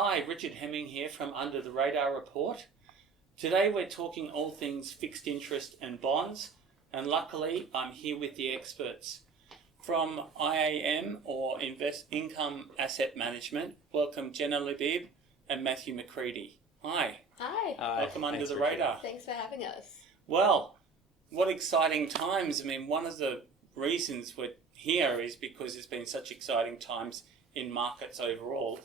Hi, Richard Hemming here from Under the Radar Report. Today we're talking all things fixed interest and bonds, and luckily I'm here with the experts. From IAM, or Income Asset Management, welcome Jenna Labib and Matthew Macreadie. Hi. Hi. Welcome Under the Richard. Radar. Thanks for having us. Well, what exciting times. I mean, one of the reasons we're here is because it's been such exciting times in markets overall,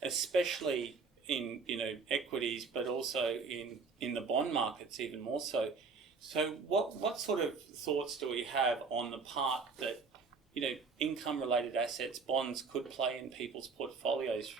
especially in equities, but also in the bond markets even more so. So what sort of thoughts do we have on the part that income related assets, bonds, could play in people's portfolios?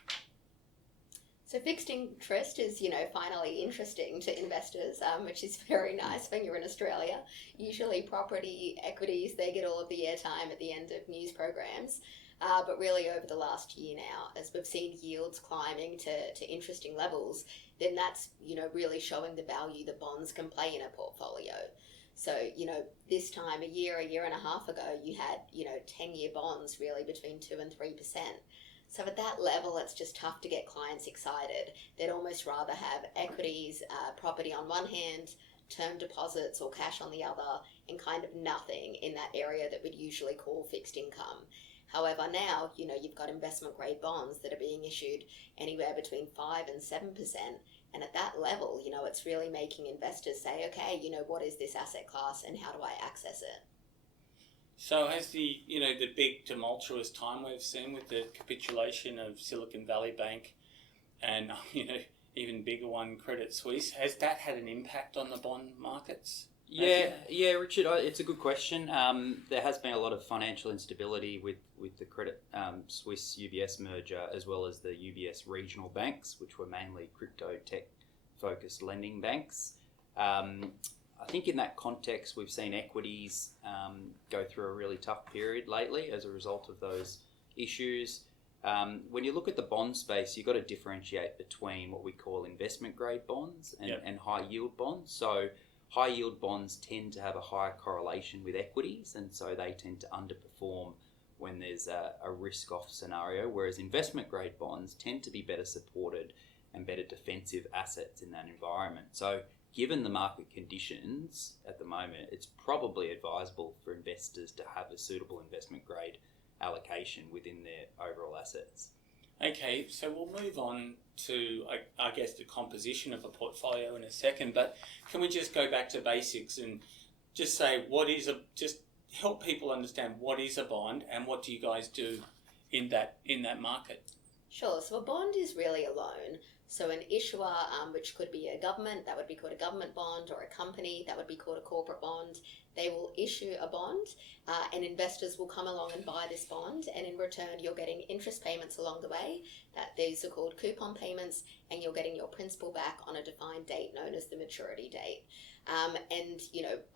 So fixed interest is, finally interesting to investors, which is very nice when you're in Australia. Usually property, equities, they get all of the airtime at the end of news programs. But really over the last year now, as we've seen yields climbing to interesting levels, then that's, really showing the value that bonds can play in a portfolio. So, this time a year and a half ago, you had, 10-year bonds really between 2 and 3%. So at that level, it's just tough to get clients excited. They'd almost rather have equities, property on one hand, term deposits or cash on the other, and kind of nothing in that area that we'd usually call fixed income. However, now, you've got investment grade bonds that are being issued anywhere between 5 and 7%. And at that level, it's really making investors say, okay, what is this asset class and how do I access it? So has the big tumultuous time we've seen with the capitulation of Silicon Valley Bank and, even bigger one, Credit Suisse, has that had an impact on the bond markets? Yeah, Richard, it's a good question. There has been a lot of financial instability with the Credit Suisse UBS merger, as well as the UBS regional banks, which were mainly crypto tech focused lending banks. I think in that context, we've seen equities go through a really tough period lately as a result of those issues. When you look at the bond space, you've got to differentiate between what we call investment grade bonds and high yield bonds. So high yield bonds tend to have a higher correlation with equities, and so they tend to underperform when there's a risk off scenario, whereas investment grade bonds tend to be better supported and better defensive assets in that environment. So given the market conditions at the moment, it's probably advisable for investors to have a suitable investment grade allocation within their overall assets. Okay, so we'll move on to, I guess, the composition of a portfolio in a second, but can we just go back to basics and just say just help people understand what is a bond and what do you guys do in that market? Sure. So a bond is really a loan. So an issuer, which could be a government, that would be called a government bond, or a company, that would be called a corporate bond. They will issue a bond and investors will come along and buy this bond, and in return you're getting interest payments along the way. These are called coupon payments, and you're getting your principal back on a defined date known as the maturity date. And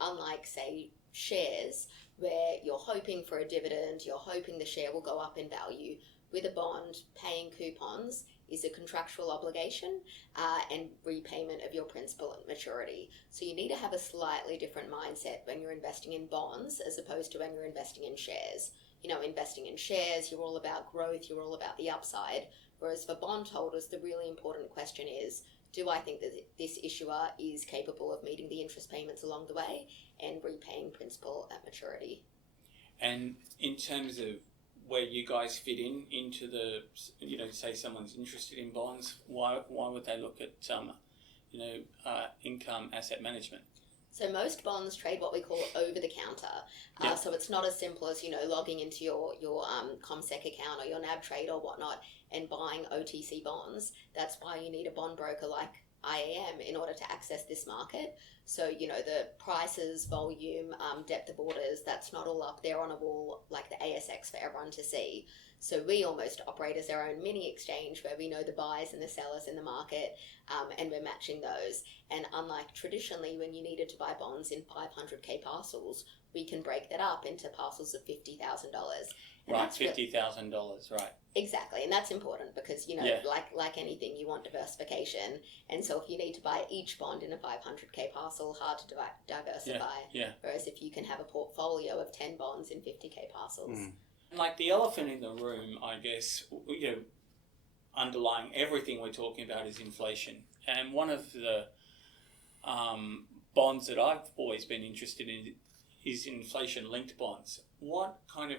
unlike, say, shares, where you're hoping for a dividend, you're hoping the share will go up in value, with a bond, paying coupons is a contractual obligation and repayment of your principal at maturity. So you need to have a slightly different mindset when you're investing in bonds as opposed to when you're investing in shares. Investing in shares, you're all about growth, you're all about the upside. Whereas for bondholders, the really important question is, do I think that this issuer is capable of meeting the interest payments along the way and repaying principal at maturity? And in terms of where you guys fit into the, say someone's interested in bonds, why would they look at, income asset management? So most bonds trade what we call over the counter. So it's not as simple as, logging into your CommSec account or your NAB trade or whatnot and buying OTC bonds. That's why you need a bond broker like IAM in order to access this market. So, the prices, volume, depth of orders, that's not all up there on a wall like the ASX for everyone to see. So we almost operate as our own mini exchange where we know the buyers and the sellers in the market, and we're matching those. And unlike traditionally when you needed to buy bonds in 500k parcels, we can break that up into parcels of $50,000. Right, $50,000, right. Exactly, and that's important because, like anything, you want diversification. And so if you need to buy each bond in a 500k parcel, hard to diversify. Yeah. Whereas if you can have a portfolio of 10 bonds in 50k parcels. Like the elephant in the room, I guess, underlying everything we're talking about is inflation. And one of the bonds that I've always been interested in is inflation-linked bonds. What are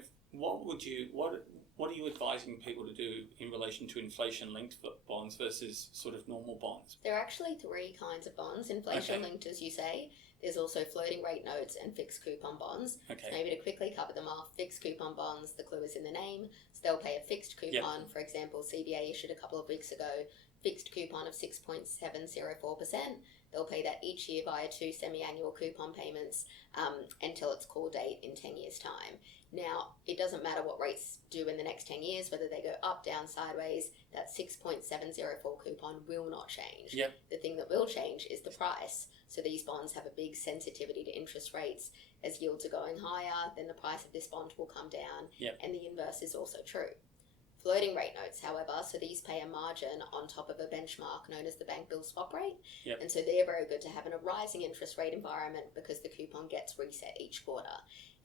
you advising people to do in relation to inflation-linked bonds versus sort of normal bonds? There are actually three kinds of bonds. Inflation-linked, as you say. There's also floating rate notes and fixed coupon bonds. Okay. So maybe to quickly cover them off, fixed coupon bonds, the clue is in the name. So they'll pay a fixed coupon. Yep. For example, CBA issued a couple of weeks ago, fixed coupon of 6.704%. They'll pay that each year via 2 semi-annual coupon payments until its call date in 10 years' time. Now, it doesn't matter what rates do in the next 10 years, whether they go up, down, sideways, that 6.704 coupon will not change. Yep. The thing that will change is the price. So these bonds have a big sensitivity to interest rates. As yields are going higher, then the price of this bond will come down. Yep. And the inverse is also true. Floating rate notes, however, so these pay a margin on top of a benchmark known as the bank bill swap rate. Yep. And so they're very good to have in a rising interest rate environment because the coupon gets reset each quarter.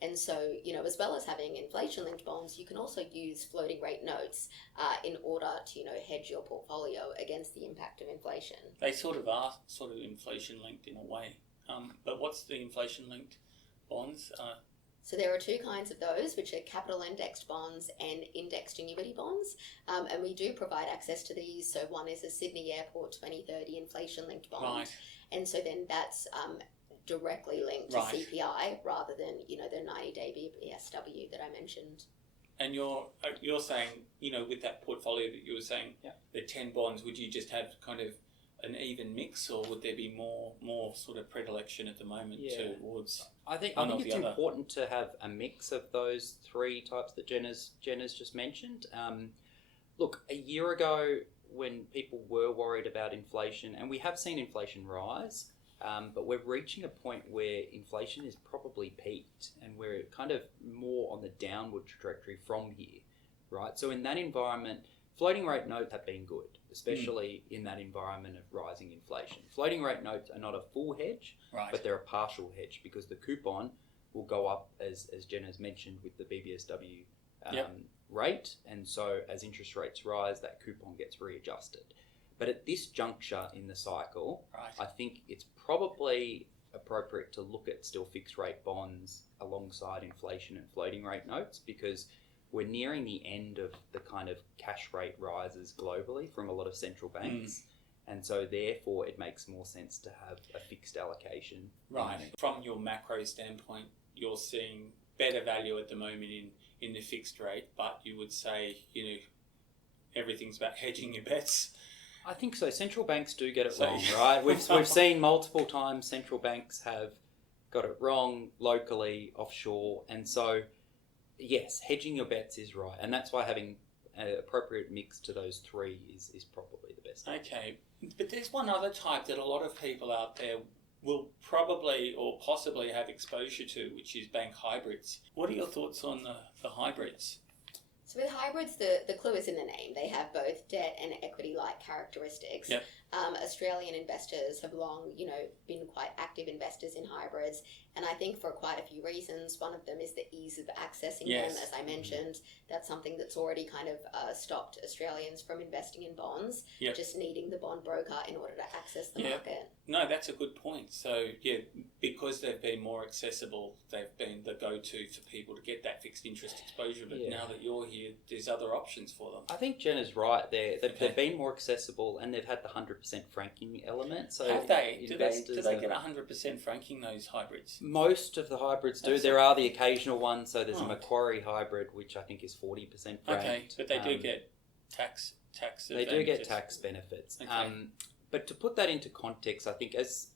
And so, as well as having inflation-linked bonds, you can also use floating rate notes in order to, hedge your portfolio against the impact of inflation. They sort of are sort of inflation-linked in a way. But what's the inflation-linked bonds? So there are two kinds of those, which are capital indexed bonds and indexed annuity bonds. And we do provide access to these. So one is a Sydney Airport 2030 inflation-linked bond. Right. And so then that's directly linked to CPI rather than, the 90-day BBSW that I mentioned. And you're saying, with that portfolio that you were saying, the 10 bonds, would you just have kind of an even mix, or would there be more sort of predilection at the moment towards I think it's other? important to have a mix of those three types that Jenna's just mentioned. Look, a year ago when people were worried about inflation, and we have seen inflation rise, but we're reaching a point where inflation is probably peaked and we're kind of more on the downward trajectory from here, right? So in that environment, floating rate notes have been good, especially in that environment of rising inflation. Floating rate notes are not a full hedge, but they're a partial hedge because the coupon will go up, as Jenna's mentioned, with the BBSW rate. And so as interest rates rise, that coupon gets readjusted. But at this juncture in the cycle, I think it's probably appropriate to look at still fixed rate bonds alongside inflation and floating rate notes, because we're nearing the end of the kind of cash rate rises globally from a lot of central banks. And so therefore it makes more sense to have a fixed allocation. Right. From your macro standpoint, you're seeing better value at the moment in the fixed rate, but you would say, everything's about hedging your bets. I think so. Central banks do get it wrong, right? We've seen multiple times central banks have got it wrong locally, offshore. And so, yes, hedging your bets is right. And that's why having an appropriate mix to those three is probably the best. Okay. But there's one other type that a lot of people out there will probably or possibly have exposure to, which is bank hybrids. What are your thoughts on the hybrids? So with hybrids, the clue is in the name. They have both debt and equity-like characteristics. Yep. Australian investors have long, been quite active investors in hybrids, and I think for quite a few reasons. One of them is the ease of accessing them, as I mentioned. That's something that's already kind of stopped Australians from investing in bonds, just needing the bond broker in order to access the market. No, that's a good point. So, because they've been more accessible, they've been the go-to for people to get that fixed interest exposure, but now that you're here, there's other options for them. I think Jenna's right there. They've been more accessible and they've had the 100% franking element. So have they? Do they get 100% franking, those hybrids? Most of the hybrids do. There are the occasional ones. So there's a Macquarie hybrid, which I think is 40% franked. Okay, but they do get tax They do get tax benefits. Okay. But to put that into context, I think as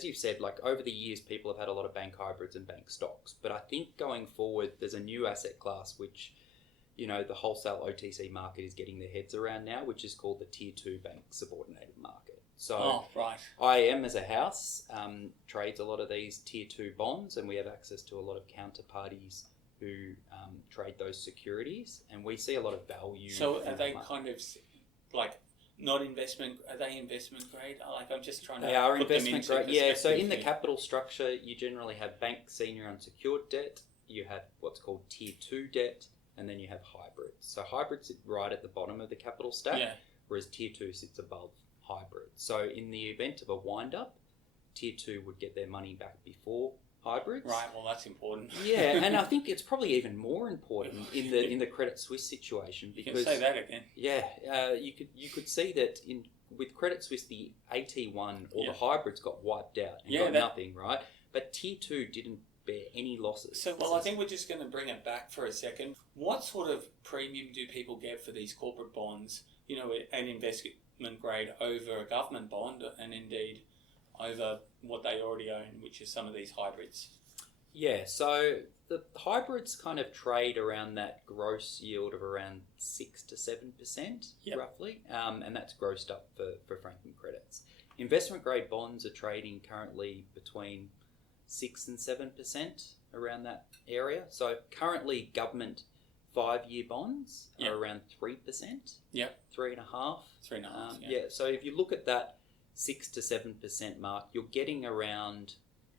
you've said, like over the years, people have had a lot of bank hybrids and bank stocks. But I think going forward, there's a new asset class which, the wholesale OTC market is getting their heads around now, which is called the Tier 2 bank subordinated market. So IAM as a house trades a lot of these Tier 2 bonds, and we have access to a lot of counterparties who trade those securities, and we see a lot of value. So are they kind of like not investment? Are they investment grade? Like I'm just trying to. They are put investment them into grade. Yeah. So in the here. capital structure, you generally have bank senior unsecured debt. You have what's called Tier 2 debt, and then you have hybrids. So hybrids sit right at the bottom of the capital stack. Yeah. whereas Tier 2 sits above hybrid. So in the event of a wind-up, Tier 2 would get their money back before hybrids. Right, well, that's important. Yeah, and I think it's probably even more important in the Credit Suisse situation, because you can say that again. Yeah, you could see that with Credit Suisse, the AT1 or the hybrids got wiped out and got nothing, right? But Tier 2 didn't bear any losses. So, well, I think we're just going to bring it back for a second. What sort of premium do people get for these corporate bonds, an investment grade over a government bond, and indeed over what they already own, which is some of these hybrids? Yeah, so the hybrids kind of trade around that gross yield of around 6 to 7%, roughly, and that's grossed up for franking credits. Investment grade bonds are trading currently between 6 and 7%, around that area. So currently government 5-year bonds are around 3%. Yep. 3.5%. 3.5%. Yeah. So if you look at that 6 to 7% mark, you're getting around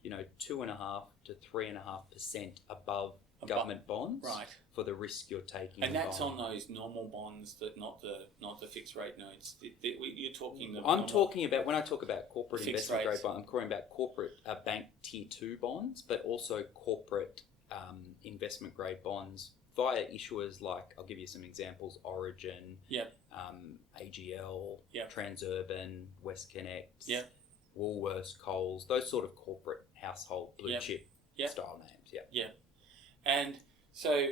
2.5 to 3.5% above government bonds, right, for the risk you're taking. And that's on those normal bonds, that not the fixed rate notes. You're talking. Talking about, when I talk about corporate investment grade bond, I'm talking about corporate bank Tier 2 bonds, but also corporate investment grade bonds via issuers like, I'll give you some examples: Origin, AGL, Transurban, WestConnect, Woolworths, Coles, those sort of corporate household blue chip style names. And so,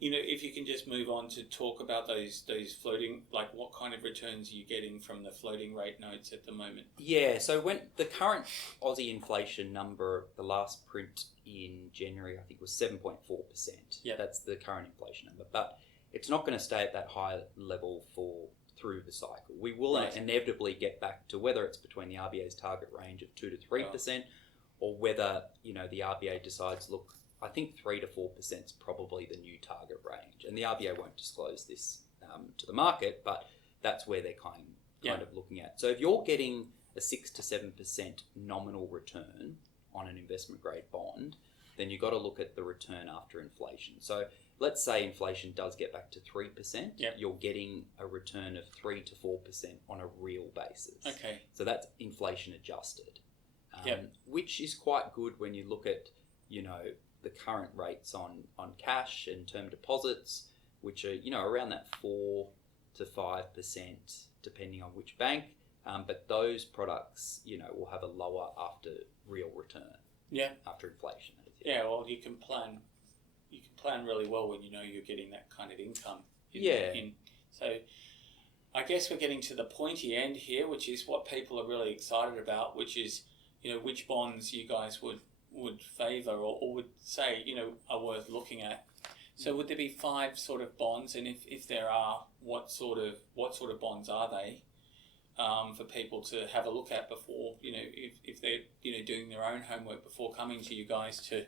if you can just move on to talk about those floating, like what kind of returns are you getting from the floating rate notes at the moment? Yeah, so when the current Aussie inflation number, the last print in January, I think was 7.4%. Yeah, that's the current inflation number, but it's not going to stay at that high level through the cycle. We will inevitably get back to whether it's between the RBA's target range of 2 to 3%, or whether the RBA decides, look, I think 3 to 4% is probably the new target range, and the RBA won't disclose this to the market, but that's where they're kind of looking at. So if you're getting a 6 to 7% nominal return on an investment grade bond, then you've got to look at the return after inflation. So let's say inflation does get back to 3%, you're getting a return of 3 to 4% on a real basis. Okay. So that's inflation adjusted, which is quite good when you look at, the current rates on cash and term deposits, which are, around that 4 to 5%, depending on which bank. But those products, will have a lower after real return. Yeah. After inflation. Yeah, well, you can plan really well when you're getting that kind of income. So I guess we're getting to the pointy end here, which is what people are really excited about, which is, which bonds you guys would favour or would say, are worth looking at. So would there be 5 sort of bonds, and if there are, what sort of bonds are they, for people to have a look at before, if they're doing their own homework before coming to you guys to,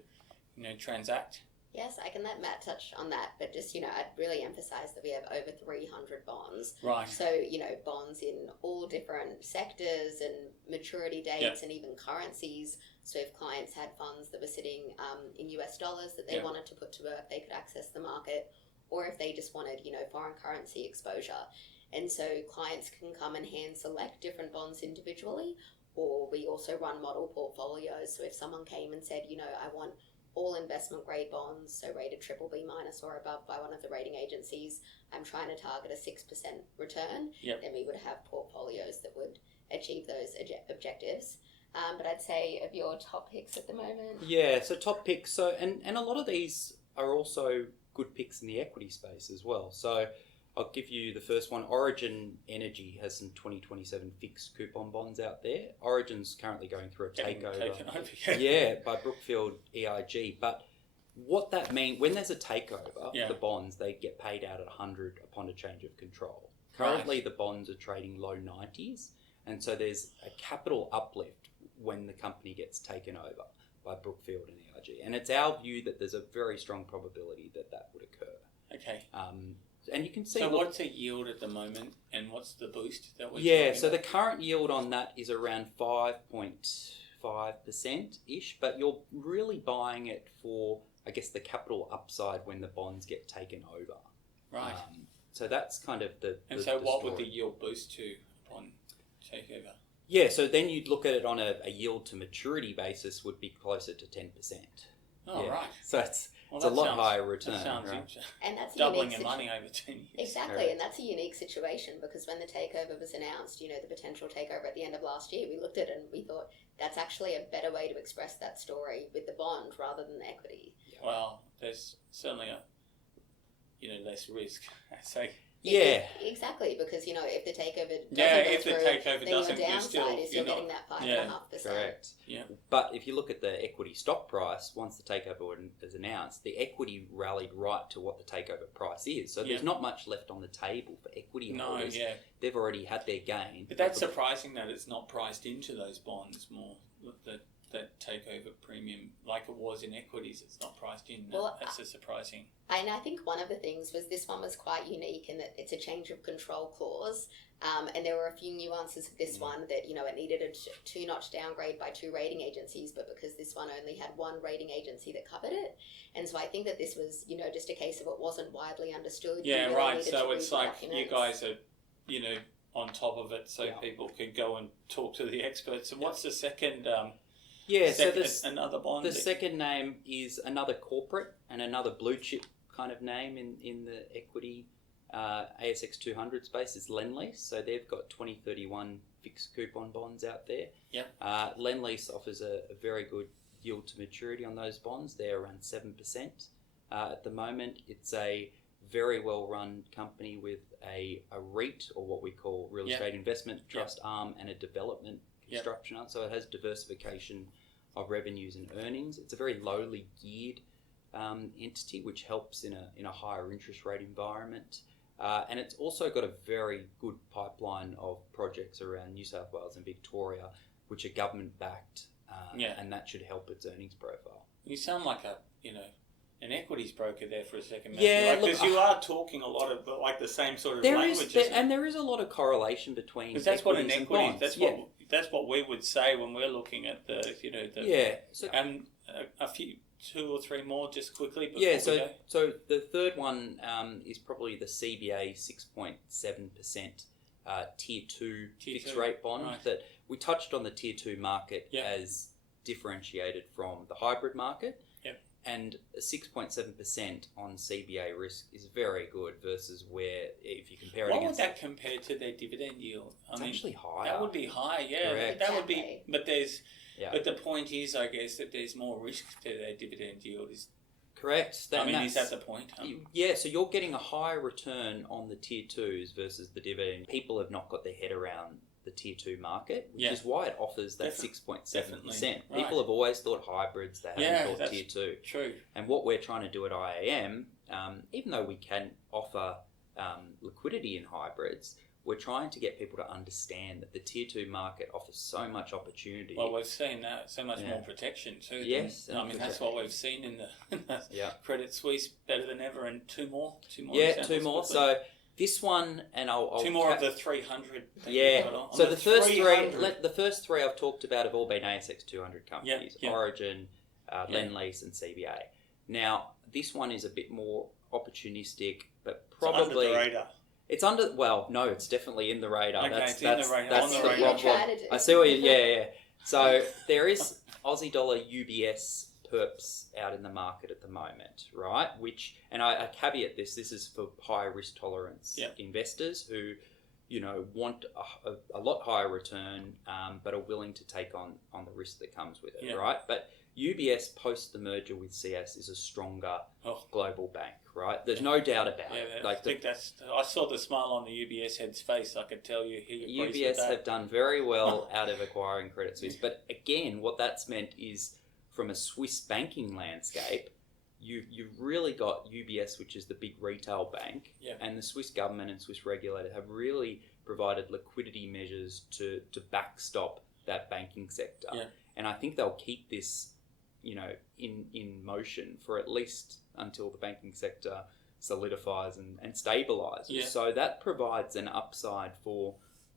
transact? Yes, I can let Matt touch on that, but just, I'd really emphasise that we have over 300 bonds. Right. So, bonds in all different sectors and maturity dates and even currencies. So if clients had funds that were sitting in US dollars that they wanted to put to work, they could access the market, or if they just wanted, foreign currency exposure. And so clients can come and hand select different bonds individually, or we also run model portfolios. So if someone came and said, I want all investment grade bonds, so rated BBB- or above by one of the rating agencies, I'm trying to target a 6% return, then we would have portfolios that would achieve those objectives. But I'd say of your top picks at the moment. Yeah, so top picks. So and a lot of these are also good picks in the equity space as well. So I'll give you the first one. Origin Energy has some 2027 fixed coupon bonds out there. Origin's currently going through a takeover. By Brookfield EIG. But what that means, when there's a takeover, the bonds, they get paid out at 100 upon a change of control. Currently, the bonds are trading low 90s, and so there's a capital uplift when the company gets taken over by Brookfield and EIG. And it's our view that there's a very strong probability that that would occur. Okay. And you can see... So what's a yield at the moment, and what's the boost that we're talking so about? the current yield on that is around 5.5%-ish, but you're really buying it for, I guess, the capital upside when the bonds get taken over. Right. So that's kind of the And the, so the what story. would the yield boost to upon takeover? Yeah, so then you'd look at it on a yield to maturity basis would be closer to 10%. Oh, Yeah. right. So it's Well, a that lot sounds- higher return. That sounds right? interesting. And that's a Doubling unique your money over 10 years. Exactly, Correct. and that's a unique situation because when the takeover was announced, you know, the potential takeover at the end of last year, we looked at it and we thought that's actually a better way to express that story with the bond rather than the equity. Well, there's certainly less risk. So Yeah. Exactly, because, you know, if the takeover doesn't yeah, go if the through, takeover then your doesn't, you're downside is you're not. getting that 5.5%. Yeah. Correct. Yeah. But if you look at the equity stock price, once the takeover was announced, the equity rallied right to what the takeover price is. So there's not much left on the table for equity No, holders. yeah. They've already had their gain. But that's surprising that it's not priced into those bonds more. That takeover premium, like it was in equities, it's not priced in. Well, That's a surprising. And I think one of the things was this one was quite unique in that it's a change of control clause, and there were a few nuances of this one that, you know, it needed a two-notch downgrade by 2 rating agencies, but because this one only had 1 rating agency that covered it, and so I think that this was, you know, just a case of it wasn't widely understood. You Yeah, really right. needed So to it's read the like you documents. guys are, on top of it, so Yeah. people can go and talk to the experts. And what's the second? Yeah, so another bond. the second name is another corporate and another blue chip kind of name in the equity ASX 200 space is Lendlease. So they've got 2031 fixed coupon bonds out there. Yep. Lendlease offers a very good yield to maturity on those bonds. They're around 7%. At the moment, it's a very well run company with a REIT, or what we call real estate investment trust arm, and a development construction arm. So it has diversification of revenues and earnings. It's a very lowly geared entity, which helps in a higher interest rate environment. And it's also got a very good pipeline of projects around New South Wales and Victoria, which are government backed, and that should help its earnings profile. You sound like an equities broker there for a second, Yeah, Matthew. Because you are talking a lot of like the same sort of There language. is a lot of correlation between Because that's what an equities and equity. bonds. That's what we would say when we're looking at the So a few 2 or 3 more just quickly. Before yeah, we so go. so the third one is probably the CBA 6.7% Tier 2 fixed rate bond. right. That we touched on the Tier 2 market Yeah. as differentiated from the hybrid market. Yep. And 6.7% on CBA risk is very good versus where, if you compare it What would against... that compare to their dividend yield? It's actually higher. That would be high, yeah. Correct. That would be, Exactly. but there's, Yeah. but the point is, I guess, that there's more risk to their dividend yield. Correct. Is that the point? Yeah, so you're getting a higher return on the Tier 2s versus the dividend. People have not got their head around the Tier 2 market, which is why it offers that 6.7%. Right. People have always thought hybrids, they haven't thought Tier 2. True. And what we're trying to do at IAM, even though we can offer liquidity in hybrids, we're trying to get people to understand that the Tier 2 market offers so much opportunity. Well, we've seen that, so much more protection too. Yes. That's what we've seen in the Credit Suisse, better than ever, and two more. Yeah, examples 2 more. quickly. So this one, and I'll 2 more of the 300. Yeah. So the first three I've talked about have all been ASX 200 companies: Origin, Lendlease, and CBA. Now this one is a bit more opportunistic, but probably under the radar. It's no, it's definitely in the radar. Okay, That's in the radar. That's On the the radar. Rob. I see what you. Yeah. So there is Aussie dollar UBS perps out in the market at the moment, right? Which, and I caveat this is for higher risk tolerance investors who, want a lot higher return, but are willing to take on the risk that comes with it, right? But UBS post the merger with CS is a stronger global bank, right? There's no doubt about it. I saw the smile on the UBS head's face. I could tell you he UBS have done very well out of acquiring Credit Suisse. But again, what that's meant is from a Swiss banking landscape, you've really got UBS, which is the big retail bank, and the Swiss government and Swiss regulator have really provided liquidity measures to backstop that banking sector. And I think they'll keep this in motion for at least until the banking sector solidifies and stabilises. So that provides an upside for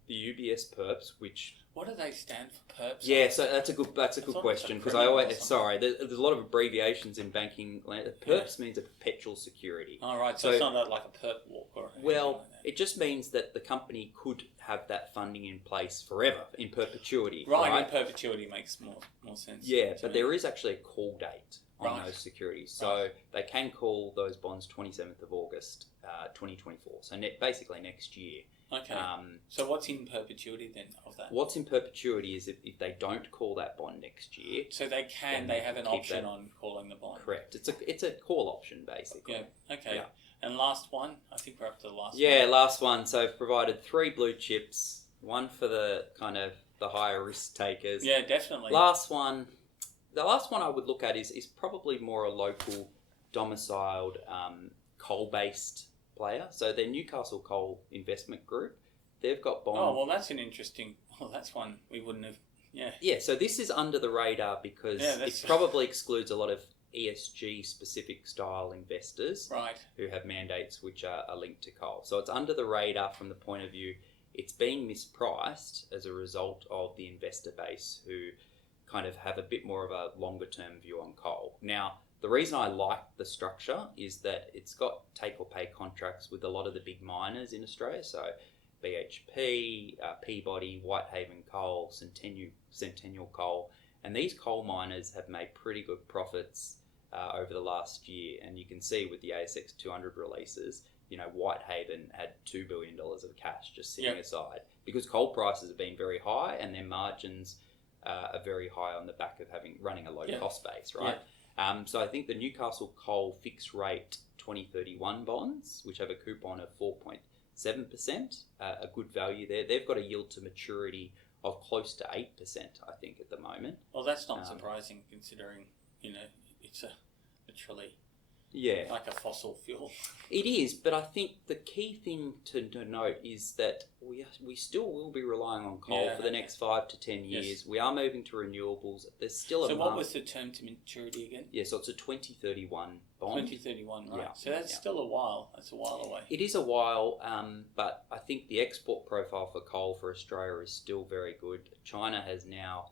the UBS perps, which What do they stand for, perps? yeah, so that's a good thought it was question because acronym I or always something. sorry there's a lot of abbreviations in banking. Perps means a perpetual security. All right, so it's not like a perp walk or anything Well, like that. it just means that the company could have that funding in place forever, in perpetuity. Right, in perpetuity makes more sense. Yeah, to but me. there is actually a call date on Right. those securities. So they can call those bonds 27th of August, 2024. So basically next year. Okay. So what's in perpetuity then of that? What's in perpetuity is if they don't call that bond next year. So they have an keep option that. on calling the bond. Correct. It's a call option basically. Yeah. Okay. Yeah. And last one, I think we're up to the last one. Yeah, last one. So I've provided 3 blue chips, one for the kind of the higher risk takers. Yeah, definitely. The last one I would look at is probably more a local domiciled coal-based player. So they're Newcastle Coal Investment Group. They've got bonds. Oh, well, that's an interesting... Well, that's one we wouldn't have... Yeah. Yeah, so this is under the radar because it probably excludes a lot of ESG-specific style investors Right. who have mandates which are linked to coal. So it's under the radar from the point of view it's being mispriced as a result of the investor base who kind of have a bit more of a longer-term view on coal. Now, the reason I like the structure is that it's got take-or-pay contracts with a lot of the big miners in Australia, so BHP, Peabody, Whitehaven Coal, Centennial Coal, and these coal miners have made pretty good profits over the last year, and you can see with the ASX 200 releases, Whitehaven had $2 billion of cash just sitting aside because coal prices have been very high and their margins are very high on the back of running a low cost base, right? So I think the Newcastle Coal fixed rate 2031 bonds, which have a coupon of 4.7%, a good value there. They've got a yield to maturity of close to 8%, I think, at the moment. Well, that's not surprising considering, it's literally like a fossil fuel. It is, but I think the key thing to note is that we still will be relying on coal for the next 5 to 10 years. Yes. We are moving to renewables. There's still So what was the term to maturity again? Yeah, so it's a 2031 bond. 2031, right. Yeah. So that's still a while. That's a while away. It is a while, but I think the export profile for coal for Australia is still very good. China has now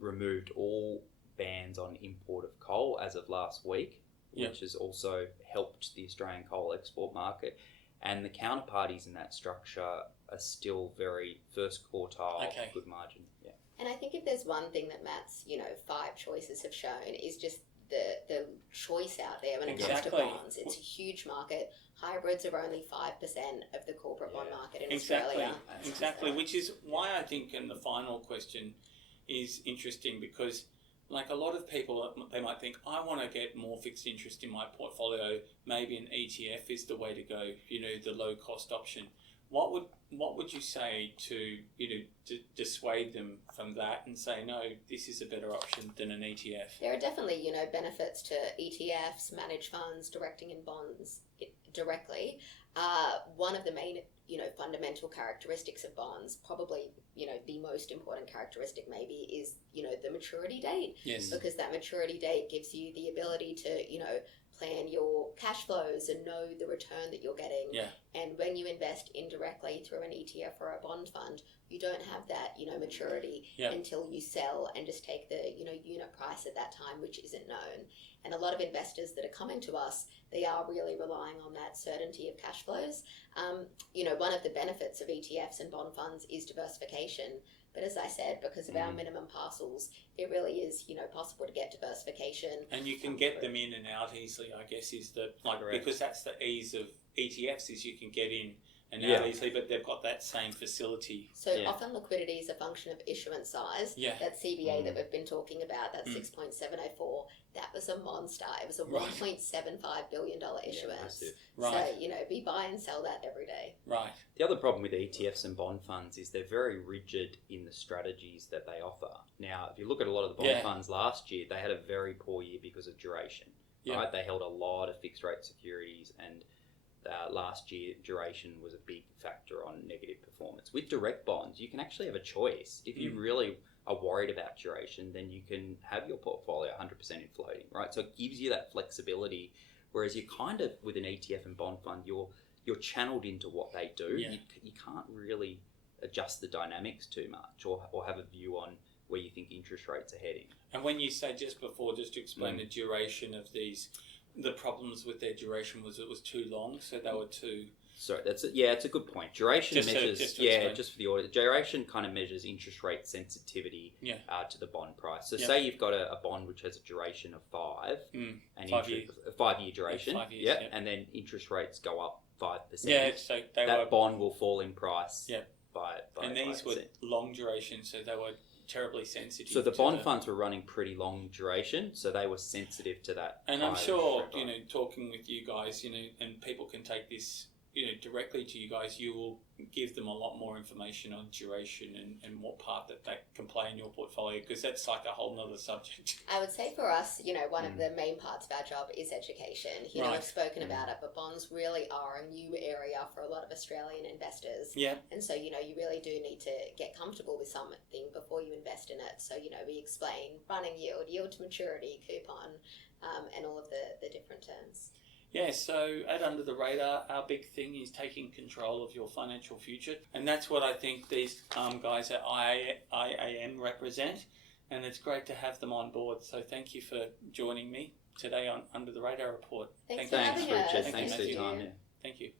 removed all bans on import of coal as of last week, which has also helped the Australian coal export market. And the counterparties in that structure are still very first quartile, good margin. Yeah. And I think if there's one thing that Matt's, 5 choices have shown is just the choice out there when it comes to bonds. It's a huge market. Hybrids are only 5% of the corporate bond market in Australia. Exactly, which is why I think in the final question is interesting because like a lot of people, they might think, I want to get more fixed interest in my portfolio. Maybe an ETF is the way to go, the low cost option. What would you say to dissuade them from that and say, no, this is a better option than an ETF? There are definitely, benefits to ETFs, managed funds, directing in bonds directly. One of the main, fundamental characteristics of bonds, probably, the most important characteristic maybe is, the maturity date. Yes. Because that maturity date gives you the ability to, plan your cash flows and know the return that you're getting. Yeah. And when you invest indirectly through an ETF or a bond fund, you don't have that, maturity until you sell and just take the, unit price at that time, which isn't known. And a lot of investors that are coming to us, they are really relying on that certainty of cash flows. One of the benefits of ETFs and bond funds is diversification. But as I said, because of our minimum parcels, it really is, possible to get diversification. And you can get them in and out easily, I guess, because that's the ease of ETFs is you can get in and out easily, but they've got that same facility. So often liquidity is a function of issuance size. Yeah. That CBA that we've been talking about, that 6.704, that was a monster. It was a $1.75 billion issuance. Right. So, we buy and sell that every day. Right. The other problem with ETFs and bond funds is they're very rigid in the strategies that they offer. Now, if you look at a lot of the bond funds last year, they had a very poor year because of duration. Right? They held a lot of fixed rate securities and last year duration was a big factor on negative performance. With direct bonds, you can actually have a choice. If you really are worried about duration, then you can have your portfolio 100% in floating, right? So it gives you that flexibility, whereas you kind of, with an ETF and bond fund, you're channeled into what they do. Yeah. You can't really adjust the dynamics too much, or have a view on where you think interest rates are heading. And when you say just to explain the duration of these, the problems with their duration was it was too long, so they were too... So it's a good point. Duration measures, just for the audit, duration kind of measures interest rate sensitivity to the bond price. So say you've got a bond which has a duration of 5, and 5-year duration, 5 years, and then interest rates go up 5%. Yeah, so that bond will fall in price. By and these 5%. were long duration, so they were terribly sensitive. So the bond funds were running pretty long duration, so they were sensitive to that. And I'm sure, talking with you guys, and people can take this, directly to you guys, you will give them a lot more information on duration and what part that can play in your portfolio, because that's like a whole nother subject. I would say for us, one of the main parts of our job is education. We've spoken about it, but bonds really are a new area for a lot of Australian investors. Yeah. And so, you really do need to get comfortable with something before you invest in it. So, we explain running yield, yield to maturity, coupon, and all of the different terms. Yeah, so at Under the Radar, our big thing is taking control of your financial future. And that's what I think these guys at IAM represent. And it's great to have them on board. So thank you for joining me today on Under the Radar Report. Thanks for having us. Thanks for your time. Yeah. Thank you.